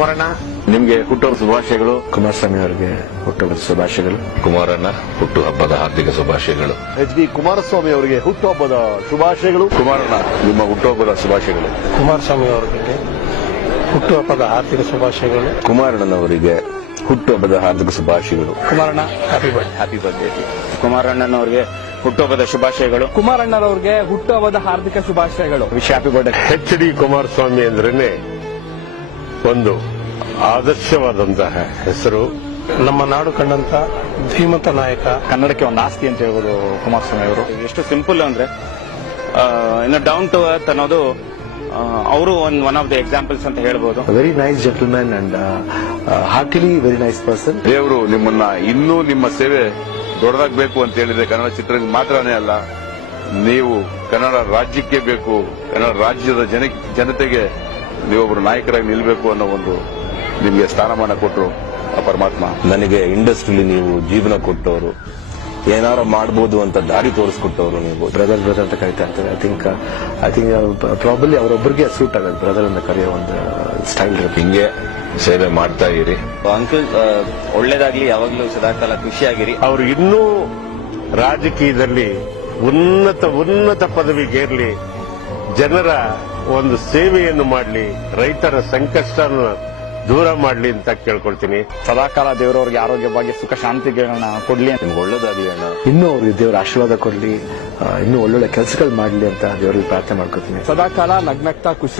ಕುಮಾರಣ್ಣ, ನಿಮ್ಗೆ ಹುಟ್ಟುಹಬ್ಬ ಶುಭಾಶಯಗಳು. ಕುಮಾರಸ್ವಾಮಿ ಅವರಿಗೆ ಹುಟ್ಟುಹಬ್ಬದ ಶುಭಾಶಯಗಳು. ಕುಮಾರಣ್ಣ ಹುಟ್ಟುಹಬ್ಬದ ಹಾರ್ದಿಕ ಶುಭಾಶಯಗಳು. ಎಚ್.ಡಿ. ಕುಮಾರಸ್ವಾಮಿ ಅವರಿಗೆ ಹುಟ್ಟುಹಬ್ಬದ ಶುಭಾಶಯಗಳು. ಕುಮಾರಣ್ಣ, ನಿಮ್ಮ ಹುಟ್ಟುಹಬ್ಬದ ಶುಭಾಶಯಗಳು. ಕುಮಾರಸ್ವಾಮಿ ಅವರಿಗೆ ಹುಟ್ಟುಹಬ್ಬದ ಹಾರ್ದಿಕ ಶುಭಾಶಯಗಳು. ಕುಮಾರಣ್ಣನವರಿಗೆ ಹುಟ್ಟುಹಬ್ಬದ ಹಾರ್ದಿಕ ಶುಭಾಶಯಗಳು. ಕುಮಾರಣ್ಣ ಹ್ಯಾಪಿ ಬರ್ಡೇ. ಕುಮಾರಣ್ಣನವರಿಗೆ ಹುಟ್ಟುಹಬ್ಬದ ಶುಭಾಶಯಗಳು. ಕುಮಾರಣ್ಣನವರಿಗೆ ಹುಟ್ಟುಹಬ್ಬದ ಹಾರ್ದಿಕ ಶುಭಾಶಯಗಳು. Wish happy birthday. HD. Kumaraswamy ಅಂದ್ರೇನೆ ಒಂದು ಆದರ್ಶವಾದಂತಹ ಹೆಸರು. ನಮ್ಮ ನಾಡು ಕಂಡಂತ ಧೀಮಂತ ನಾಯಕ. ಕನ್ನಡಕ್ಕೆ ಒಂದು ಆಸ್ತಿ ಅಂತ ಹೇಳ್ಬೋದು ಕುಮಾರಸ್ವಾಮಿ ಅವರು. ಎಷ್ಟು ಸಿಂಪಲ್ ಅಂದ್ರೆ ಇನ್ನು ಡೌನ್ ಟು ಅರ್ತ್ ಅನ್ನೋದು ಅವರು ಒನ್ ಆಫ್ ದ ಎಕ್ಸಾಂಪಲ್ಸ್ ಅಂತ ಹೇಳ್ಬೋದು. Very nice gentleman and ಹಾರ್ಟಿಲಿ very nice person. ದೇವರು ನಿಮ್ಮನ್ನ ಇನ್ನೂ ನಿಮ್ಮ ಸೇವೆ ದೊಡ್ಡದಾಗಬೇಕು ಅಂತ ಹೇಳಿದ್ರೆ ಕನ್ನಡ ಚಿತ್ರರಂಗ ಮಾತ್ರನೇ ಅಲ್ಲ, ನೀವು ಕನ್ನಡ ರಾಜ್ಯಕ್ಕೆ ಬೇಕು, ಕನ್ನಡ ರಾಜ್ಯದ ಜನತೆಗೆ ನೀವೊಬ್ಬರು ನಾಯಕರಾಗಿ ನಿಲ್ಲಬೇಕು ಅನ್ನೋ ಒಂದು ನಿಮಗೆ ಸ್ಥಾನಮಾನ ಕೊಟ್ಟರು ಆ ಪರಮಾತ್ಮ. ನನಗೆ ಇಂಡಸ್ಟ್ರಿಲಿ ನೀವು ಜೀವನ ಕೊಟ್ಟವರು, ಏನಾರು ಮಾಡಬಹುದು ಅಂತ ದಾರಿ ತೋರಿಸ್ಕೊಟ್ಟವರು ನೀವು. ಬ್ರದರ್ ಅಂತ ಕರಿತಾ ಇರ್ತಾರೆ. ಐ ಥಿಂಕ್ ಪ್ರಾಬಲಿ ಅವರೊಬ್ಬರಿಗೆ ಸೂಟ್ ಆಗೋದು ಬ್ರದರ್ ಅಂತ ಕರೆಯೋ ಒಂದು ಸ್ಟೈಲ್ ಇರುತ್ತೆ. ಹಿಂಗೆ ಸೇವೆ ಮಾಡ್ತಾ ಇರಿ ಅಂಕಲ್. ಒಳ್ಳೇದಾಗ್ಲಿ, ಯಾವಾಗ್ಲೂ ಸದಾಕಾಲ ಖುಷಿಯಾಗಿರಿ. ಅವರು ಇನ್ನೂ ರಾಜಕೀಯದಲ್ಲಿ ಉನ್ನತ ಪದವಿಗೇರ್ಲಿ, ಜನರ ಒಂದು ಸೇವೆಯನ್ನು ಮಾಡಲಿ, ರೈತರ ಸಂಕಷ್ಟನ ದೂರ ಮಾಡಲಿ ಅಂತ ಕೇಳ್ಕೊಳ್ತೀನಿ. ಸದಾಕಾಲ ದೇವರವ್ರಿಗೆ ಆರೋಗ್ಯ, ಭಾಗ್ಯ, ಸುಖ, ಶಾಂತಿಗಳನ್ನ ಕೊಡ್ಲಿ. ನಿಮ್ಗೆ ಒಳ್ಳೇದಾಗ್ಲಿ ಅಣ್ಣ. ಇನ್ನೂ ಅವ್ರಿಗೆ ದೇವರ ಆಶೀರ್ವಾದ ಕೊಡ್ಲಿ, ಇನ್ನೂ ಒಳ್ಳೊಳ್ಳೆ ಕೆಲಸಗಳು ಮಾಡಲಿ ಅಂತ ದೇವರಿಗೆ ಪ್ರಾರ್ಥನೆ ಮಾಡ್ಕೊತೀನಿ. ಸದಾಕಾಲ ನಗ್ನಗ್ತಾ ಖುಷಿ